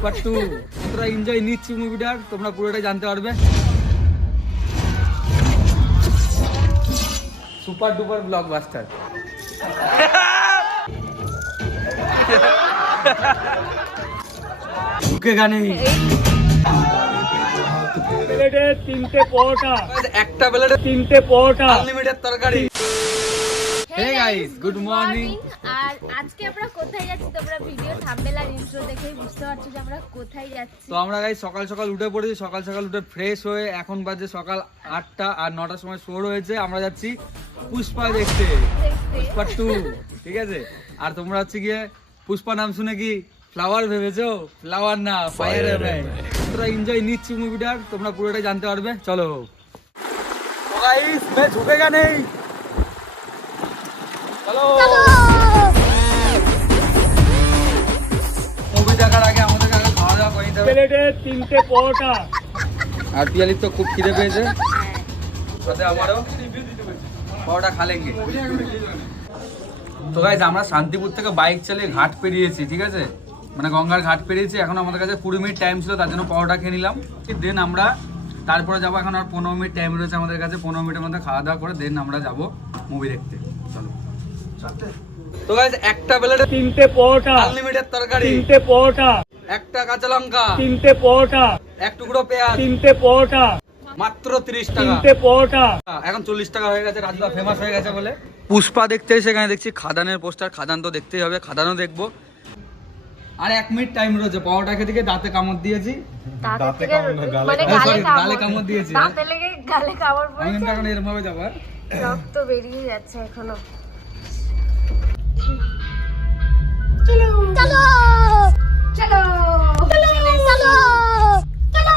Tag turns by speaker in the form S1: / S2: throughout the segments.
S1: Pushpa two তোমরা enjoy নিচ্ছি মুভিটার তোমরা পুরোটাই জানতে পারবে। সুপার ডুপার ব্লকবাস্টার ঢুকে গানে
S2: তিনটে পরোটা।
S1: একটা বেলাতে
S2: তিনটে পরোটা।
S1: আনলিমিটেড তরকারি। হে গাইস গুড মর্নিং
S3: আর আজকে আমরা কোথায় যাচ্ছি তোমরা ভিডিও থাম্বনেল আর ইন্ট্রো দেখেই বুঝতে পারছ যে আমরা কোথায় যাচ্ছি।
S1: তো আমরা গাই সকাল সকাল উঠে পড়েছি সকাল সকাল উঠে ফ্রেশ হয়ে এখন বাজে সকাল আটটা আর নটার সময় শোর হয়েছে আমরা যাচ্ছি পুষ্পা দেখতে। পুষ্পা টু ঠিক আছে? আর তোমরা হচ্ছে গিয়ে পুষ্পা নাম শুনে কি ফ্লাওয়ার ভেবেছো? ফ্লাওয়ার না ফায়ার তোমরা এনজয় নিচ্ছি মুভিটার তোমরা পুরোটাই জানতে পারবে। চলো। গাইস মে ঝুঁকেগা নেই চলো মুভি দেখার আগে আমাদেরকে আগে খাওয়া দাওয়া করে নিতে হবে
S2: প্লেটে তিনটে পরোটা।
S1: আর পিয়ালির তো খুব খিদে পেয়েছে। সাথে আমারও পরোটা খালেঙ্গে তো গাইজ আমরা শান্তিপুর থেকে বাইক চালিয়ে ঘাট পেরিয়েছি ঠিক আছে? মানে গঙ্গার ঘাট পেরিয়েছি। এখন আমাদের কাছে কুড়ি মিনিট টাইম ছিল তার জন্য পরোটা খেয়ে নিলাম। দেন আমরা তারপরে যাব। এখন আর পনেরো মিনিট টাইম রয়েছে আমাদের কাছে। পনেরো মিনিটের মধ্যে খাওয়া দাওয়া করে দেন আমরা যাব মুভি দেখতে। চলো। তো গাইজ একটা বেলাতে
S2: তিনটে পরোটা।
S1: আনলিমিটেড তরকারি।
S2: তিনটে পরোটা।
S1: একটা কাঁচা লঙ্কা।
S2: তিনটে পরোটা।
S1: এক টুকরো পেঁয়াজ।
S2: তিনটে পরোটা।
S1: মাত্র টাকা।
S2: তিনটে পরোটা।
S1: এখন টাকা হয়ে গেছে রাজুদা ফেমাস হয়ে গেছে বলে। পুষ্পা দেখতে সেখানে দেখছি খাদানের পোস্টার খাদান তো দেখতেই হবে খাদানও দেখব। আর এক মিনিট টাইম রয়েছে পাওয়াটা খেতে গিয়ে দাঁতে কামড় দিয়েছি।
S3: মানে
S1: Oh,
S3: গালে কামড়
S1: দিয়েছি।
S3: দাঁতে লেগে গালে কামড় পড়েছে।
S1: এখন এরম ভাবে যাব। হ্যাঁ?
S3: রক্ত বেরিয়ে যাচ্ছে এখনও।
S4: চলো
S3: চলো চলো চলো চলো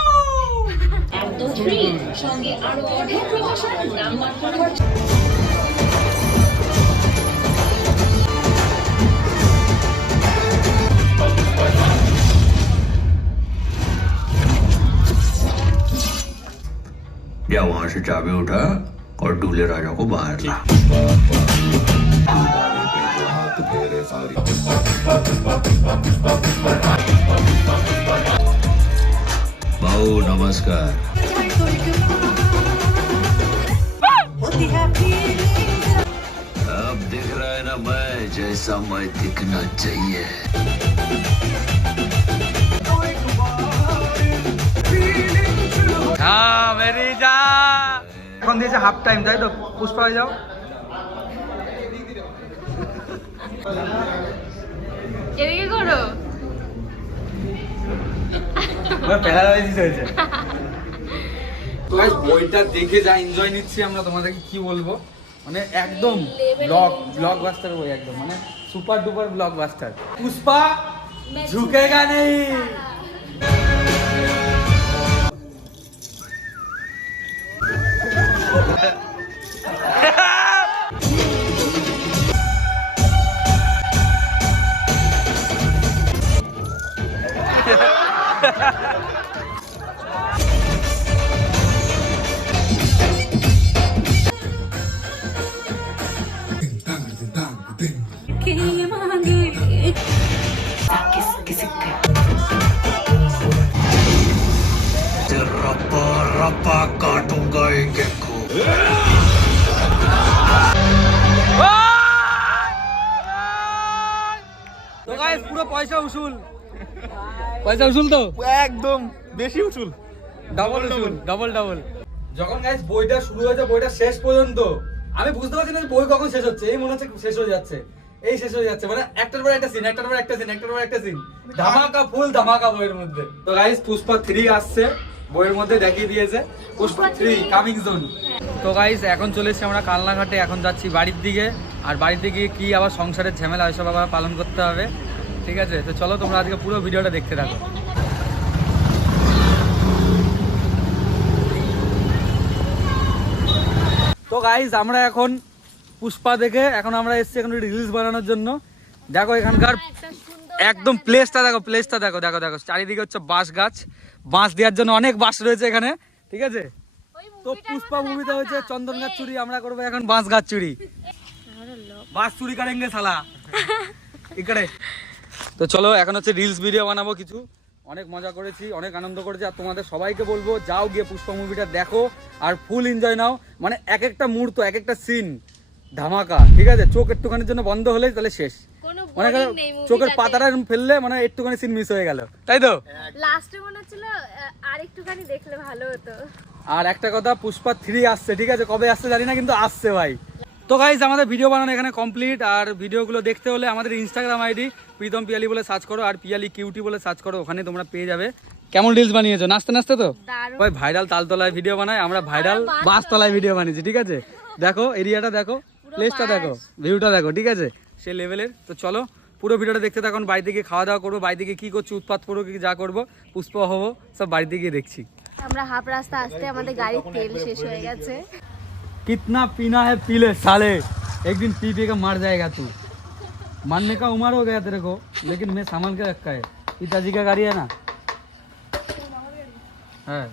S5: या वहां से चाबी उठा और दूल्हे राजा को बाहर ला भाऊ नमस्कार। अब दिख रहा है ना मैं जैसा मैं दिखना चाहिए।
S1: हाँ मेरी हाफ़ टाइम जाए तो
S3: पुष्पा जाओ।
S1: প্যারালাইসিস হয়েছে। তো বইটা দেখে যা এনজয় নিচ্ছি আমরা তোমাদেরকে কি বলব? মানে একদম ব্লক ব্লক বাস্টার বই একদম মানে super duper blockbuster Pushpa ঝুঁকেগা নেই।
S5: रप्पा रप्पा काटूंगा एक एक को
S1: তো গাইস পুরো পয়সা উসুল পয়সা উসুল তো
S2: একদম বেশি উঠুল
S1: ডাবল উসুল ডাবল ডাবল যখন গাইস বইটা শুরু হয়েছে বইটা শেষ পর্যন্ত আমি বুঝতে পারছি না যে বই কখন শেষ হচ্ছে এই মনে হচ্ছে শেষ হয়ে যাচ্ছে এই শেষ হয়ে যাচ্ছে। মানে একটার পর একটা সিন একটার পর একটা সিন একটার পর একটা সিন ধামাকা ফুল ধামাকা বইয়ের মধ্যে। তো গাইস পুষ্পা থ্রি আসছে, বইয়ের মধ্যে দেখিয়ে দিয়েছে। পুষ্পা থ্রি কামিং জোন তো গাইস এখন চলে এসেছি আমরা কালনাঘাটে, এখন যাচ্ছি বাড়ির দিকে। আর বাড়িতে গিয়ে কি আবার সংসারের ঝামেলা ওইসব আবার পালন করতে হবে। ঠিক আছে? তো চলো তোমরা আজকে পুরো ভিডিওটা দেখতে থাকো। তো গাইজ আমরা এখন পুষ্পা দেখে এখন আমরা এসছি এখন রিলস বানানোর জন্য। দেখো এখানকার একদম প্লেসটা দেখো প্লেসটা দেখো দেখো দেখো। চারিদিকে হচ্ছে বাঁশ গাছ। বাঁশ দেওয়ার জন্য অনেক বাঁশ রয়েছে এখানে ঠিক আছে? তো পুষ্পা মুভিতে হয়েছে চন্দন গাছ চুরি আমরা করব এখন বাঁশ গাছ চুরি। বাঁশ চুরি করেঙ্গে সালা ইকড়ে তো চলো এখন হচ্ছে রিলস ভিডিও বানাবো কিছু। অনেক মজা করেছি অনেক আনন্দ করেছি আর তোমাদের সবাইকে বলব যাও গিয়ে পুষ্পা মুভিটা দেখো আর ফুল এনজয় নাও। মানে এক একটা মুহূর্ত এক একটা সিন ধামাকা ঠিক আছে? চোখ একটুখানির জন্য বন্ধ হলে তাহলে শেষ। মানে চোখের পাতাটা ফেললে মানে একটুখানি সিন মিস হয়ে গেল। তাই তো?
S3: লাস্টে মনে হচ্ছিল আর একটুখানি দেখলে ভালো হতো।
S1: আর একটা কথা পুষ্পা থ্রি আসছে ঠিক আছে? কবে আসছে জানি না কিন্তু আসছে ভাই। তো গাইজ আমাদের ভিডিও বানানো এখানে কমপ্লিট আর ভিডিওগুলো দেখতে হলে আমাদের ইনস্টাগ্রাম আইডি প্রীতম পিয়ালি বলে সার্চ করো আর পিয়ালি কিউটি বলে সার্চ করো ওখানে তোমরা পেয়ে যাবে। কেমন রিলস বানিয়েছো? নাচতে নাচতে তো? ভাই ভাইরাল তালতলায় ভিডিও বানাই আমরা ভাইরাল বাসতলায় ভিডিও বানিয়েছি ঠিক আছে? দেখো এরিয়াটা দেখো। প্লেসটা দেখো ভিউটা দেখো ঠিক আছে? সে লেভেলের তো চলো পুরো ভিডিওটা দেখতে থাকুন বাড়িতে গিয়ে খাওয়া দাওয়া করব বাড়িতে গিয়ে কী করছি উৎপাত করব কি যা করব পুষ্প হব সব বাড়িতে গিয়ে দেখছি।
S3: আমরা হাফ রাস্তা আসতে আমাদের গাড়ির তেল শেষ হয়ে গেছে।
S1: কিতনা পিনা হ্যাঁ পিলে সালে। একদিন পি পি কে মার যায়গা তু। মারনে কা উমার হয়ে গেছে তেরে কো লেকিন মেয়ে সামান কে রাখা হ্যাঁ পিতাজি কা গাড়ি না? হ্যাঁ।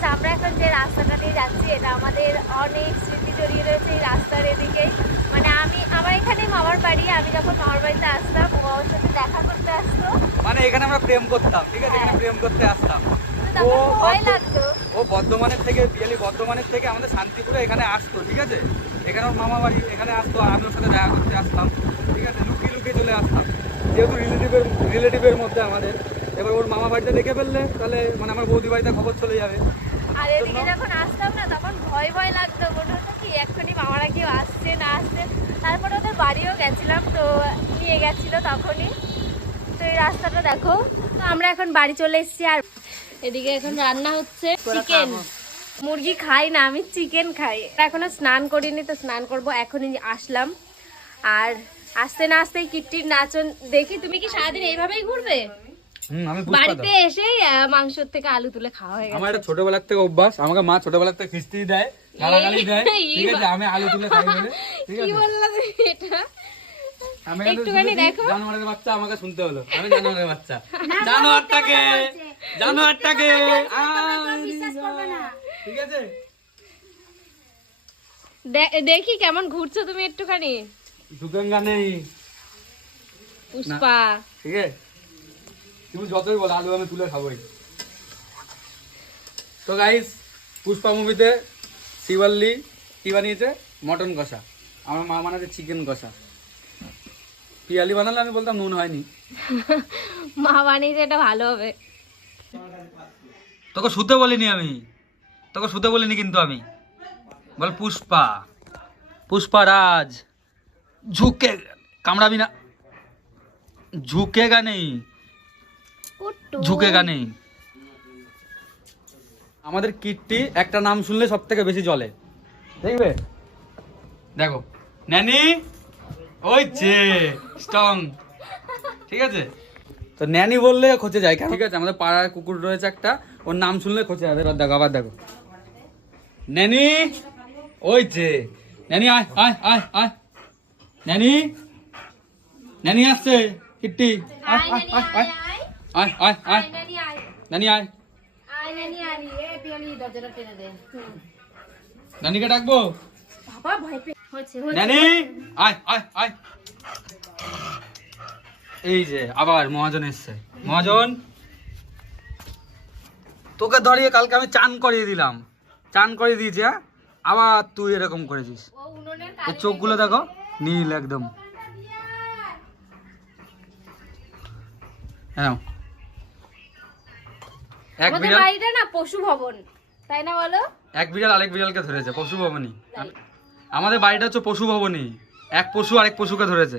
S3: তো গাইস আমরা এখন যে রাস্তাটা দিয়ে যাচ্ছি এটা আমাদের অনেক স্মৃতি জড়িয়ে রয়েছে এই রাস্তার এদিকে। মানে আমি আমার এখানে মামার বাড়ি আমি যখন মামার বাড়িতে আসতাম ও ওর সাথে দেখা করতে আসতো।
S1: মানে এখানে আমরা প্রেম করতাম ঠিক আছে? এখানে প্রেম করতে আসতাম। ও
S3: ভয় লাগতো।
S1: ও বর্ধমানের থেকে পিয়ালি বর্ধমানের থেকে আমাদের শান্তিপুরে এখানে আসতো ঠিক আছে? এখানে ওর মামা বাড়ি এখানে আসতো আর আমি ওর সাথে দেখা করতে আসতাম ঠিক আছে? লুকিয়ে লুকিয়ে চলে আসতাম যেহেতু রিলেটিভের রিলেটিভের মধ্যে আমাদের। এবার ওর মামা বাড়িতে দেখে ফেললে তাহলে মানে আমার বৌদি বাড়িতে খবর চলে যাবে।
S3: আর এদিকে যখন আসতাম না তখন ভয় ভয় লাগতো। মনে হতো কি এক্ষুনি মামারা কেউ আসছে না আসছে। তারপরে ওদের বাড়িও গেছিলাম তো নিয়ে গেছিল তখনই। তো এই রাস্তাটা দেখো। তো আমরা এখন বাড়ি চলে এসেছি আর এদিকে এখন রান্না হচ্ছে চিকেন। মুরগি খাই না আমি চিকেন খাই। এখনও স্নান করিনি তো স্নান করব এখনই আসলাম। আর আসতে না আসতেই কিট্টির নাচন দেখি তুমি কি সারাদিন এইভাবেই ঘুরবে? বাড়িতে এসেই মাংসর থেকে আলু তুলে খাওয়া হয়ে গেছে
S1: আমার এটা থেকে অভ্যাস আমাকে মা ছোটবেলার থেকে খিস্তি দেয় গালাগালি দেয় ঠিক আছে আমি আলু তুলে খাই বলে
S3: কি বললা তুমি এটা? একটুখানি দেখো।
S1: জানোয়ারের বাচ্চা আমাকে শুনতে হলো আমি জানোয়ারের বাচ্চা। জানোয়ারটাকে জানোয়ারটাকে ঠিক আছে।
S3: দেখি কেমন ঘুরছো তুমি একটুখানি।
S1: ঝুঁকেঙ্গা নেই।
S3: পুষ্পা।
S1: ঠিক আছে। তুমি যতই বলো আলু আমি তুলে খাবোই। তো গাইস পুষ্পা মুভিতে শিবাল্লি কি বানিয়েছে? মটন কষা। আমার মা বানাচ্ছে চিকেন কষা। পিয়ালি বানালে আমি বলতাম নুন হয়নি।
S3: মা বানিয়েছে এটা ভালো হবে।
S1: তোকে শুতে বলিনি আমি। তোকে শুতে বলিনি কিন্তু আমি। বল পুষ্পা। পুষ্পা রাজ। ঝুঁকে কামড়াবি না। ঝুঁকেগা নেই। ঝুঁকেগা নেই আমাদের কিটটি একটা নাম শুনলে সব থেকে বেশি জলে দেখবে? দেখো। ন্যানি? ওই যে স্ট্রং। ঠিক আছে? তো ন্যানি বললে খোঁজে যায় ঠিক আছে আমাদের পাড়ার কুকুর রয়েছে একটা। ওর নাম শুনলে খোঁজে যাবে এবার দেখো আবার দেখো। ন্যানি? ওই যে। ন্যানি আয় আয় আয় আয়। ন্যানি? ন্যানি আসছে কিট্টি। আয়
S3: আয়
S1: আয় আয়।
S3: আয়,
S1: আয় আয়।
S3: নানি, আয়।
S1: নানি আয়।
S3: আয় নানি, আয়। এ, পিয়ালি, দরজাটা টেনে দে।
S1: নানিকে ডাকবো?
S3: বাবা, ভয় পেয়ে- হচ্ছে, হচ্ছে।
S1: নানি আয় আয় আয়। এই যে আবার মহাজন এসছে। মহাজন তোকে ধরিয়ে কালকে আমি চান করিয়ে দিলাম। চান করিয়ে দিয়েছি হ্যাঁ? আবার তুই এরকম করেছিস। তোর চোখগুলো দেখো নীল একদম। হ্যাঁ এক
S3: আমাদের
S1: বিড়াল
S3: বাড়িটা না পশু ভবন। তাই না বলো?
S1: এক বিড়াল আরেক বিড়ালকে ধরেছে পশু ভবনী আমাদের বাড়িটা হচ্ছে পশু ভবনী এক পশু আরেক পশুকে ধরেছে।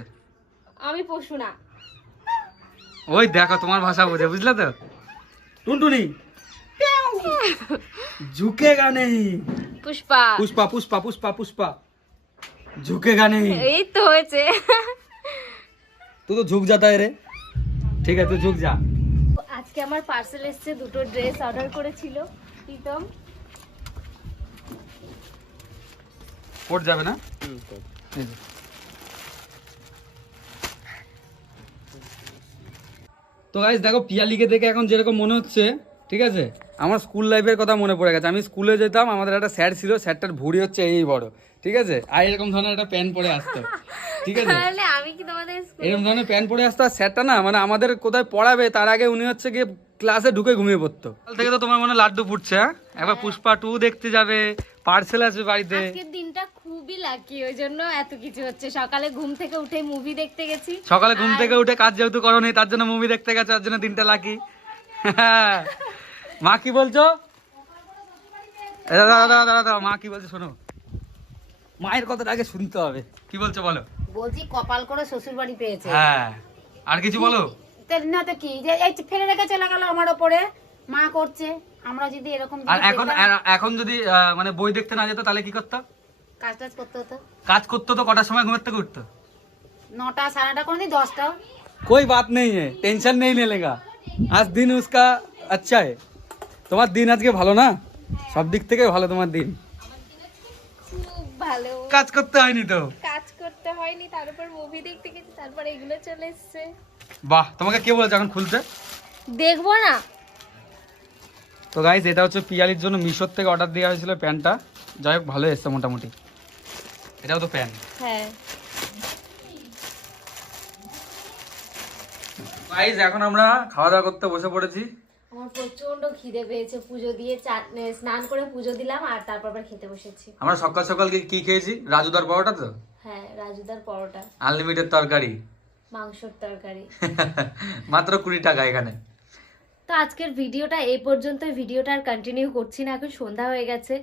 S3: আমি পশু না।
S1: ওই দেখো তোমার ভাষা বোঝে বুঝলে তো? টুনটুনি। ঝুঁকেগা নেই।
S3: পুষ্পা।
S1: পুষ্পা পুষ্পা পুষ্পা পুষ্পা। ঝুঁকেগা নেই।
S3: এই তো হয়েছে।
S1: তুই তো ঝুঁক যাতা রে। ঠিক আছে তুই ঝুঁক যা।
S3: আজকে আমার পার্সেল এসেছে দুটো ড্রেস অর্ডার করেছিল প্রীতম।
S1: কোট যাবে না। তো গাইস দেখো পিয়ালিকে দেখে এখন যেরকম মনে হচ্ছে ঠিক আছে? আমার স্কুল লাইফের কথা মনে পড়ে গেছে। আমি স্কুলে যেতাম আমাদের একটা স্যার ছিল স্যারটার ভুড়ি হচ্ছে এই বড় ঠিক আছে? আর এরকম ধরনের একটা প্যান্ট পরে আসতো ঠিক আছে?
S3: তাহলে আমি কি তোমাদের
S1: এরকম ধরনের প্যান্ট পরে আসতো আর স্যারটা না মানে আমাদের কোথায় পড়াবে তার আগে উনি হচ্ছে গিয়ে ক্লাসে ঢুকে ঘুমিয়ে পড়তো। কাল থেকে তো তোমার মনে লাড্ডু ফুটছে হ্যাঁ? একবার পুষ্পা টু দেখতে যাবে পার্সেল আসবে বাড়িতে।
S3: আজকের দিনটা খুবই লাকি ওই জন্য এত কিছু হচ্ছে। সকালে ঘুম থেকে উঠে মুভি দেখতে গেছি।
S1: সকালে ঘুম থেকে উঠে কাজ যেহেতু করো তার জন্য মুভি দেখতে গেছো তার জন্য দিনটা লাকি মা কি বলছো? দাদা দাদা দাদা মা কি বলছে শোনো। মায়ের কথাটা আগে শুনতে হবে। কি বলছো বলো?
S4: বলছি কপাল করে শ্বশুর বাড়ি পেয়েছে
S1: হ্যাঁ আর কিছু বলো
S4: তা না তো কি যে এই ফেলে রেখে চলে গেল আমার ওপরে মা করছে আমরা যদি এরকম যদি
S1: আর এখন
S4: দেখতাম,
S1: আর- এখন যদি আহ, মানে বই দেখতে না যেত তাহলে কি করতো
S4: কাজ টাজ করতে হতো
S1: কাজ করতো তো কটার সময় ঘুমের থেকে উঠতো
S4: নটা সাড়ে নটা করে দিই দশটা
S1: कोई बात नहीं है टेंशन नहीं लेने का आज दिन उसका अच्छा है তোমার দিন আজকে ভালো না সব দিক থেকে ভালো তোমার দিন
S3: খুব ভালো
S1: কাজ করতে হয়নি তো
S3: কাজ করতে হয়নি তারপর মুভি দেখতে গেছি তারপর এগুলো চলে এসছে।
S1: বাহ তোমাকে কে বলেছে এখন খুলতে?
S3: দেখব না।
S1: তো গাইজ এটা হচ্ছে পিয়ালির জন্য মিশোর থেকে অর্ডার দেওয়া হয়েছিল প্যান্টটা। যাই হোক ভালো এসছে মোটামুটি। এটাও তো প্যান্ট।
S3: হ্যাঁ।
S1: গাইজ এখন আমরা খাওয়া দাওয়া করতে বসে পড়েছি।
S3: আমার প্রচণ্ড খিদে পেয়েছে পুজো দিয়ে স্নান করে পুজো দিলাম আর তারপর খেতে বসেছি।
S1: আমরা সকাল সকাল কি- কি খেয়েছি? রাজুদার পরোটা তো?
S3: হ্যাঁ রাজুদার পরোটা।
S1: আনলিমিটেড তরকারি।
S3: মাংসর তরকারি।
S1: মাত্র কুড়ি টাকা এখানে।
S3: তো আজকের ভিডিওটা এই পর্যন্ত ভিডিওটা আর কন্টিনিউ করছি না এখন সন্ধ্যা হয়ে গেছে।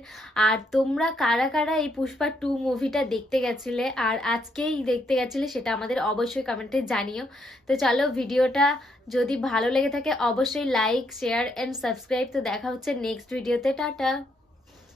S3: আর তোমরা কারা কারা এই পুষ্পা টু মুভিটা দেখতে গেছিলে আর আজকেই দেখতে গেছিলে সেটা আমাদের অবশ্যই কমেন্টে জানিও। তো চলো ভিডিওটা যদি ভালো লেগে থাকে অবশ্যই লাইক শেয়ার অ্যান্ড সাবস্ক্রাইব তো দেখা হচ্ছে নেক্সট ভিডিওতে টাটা।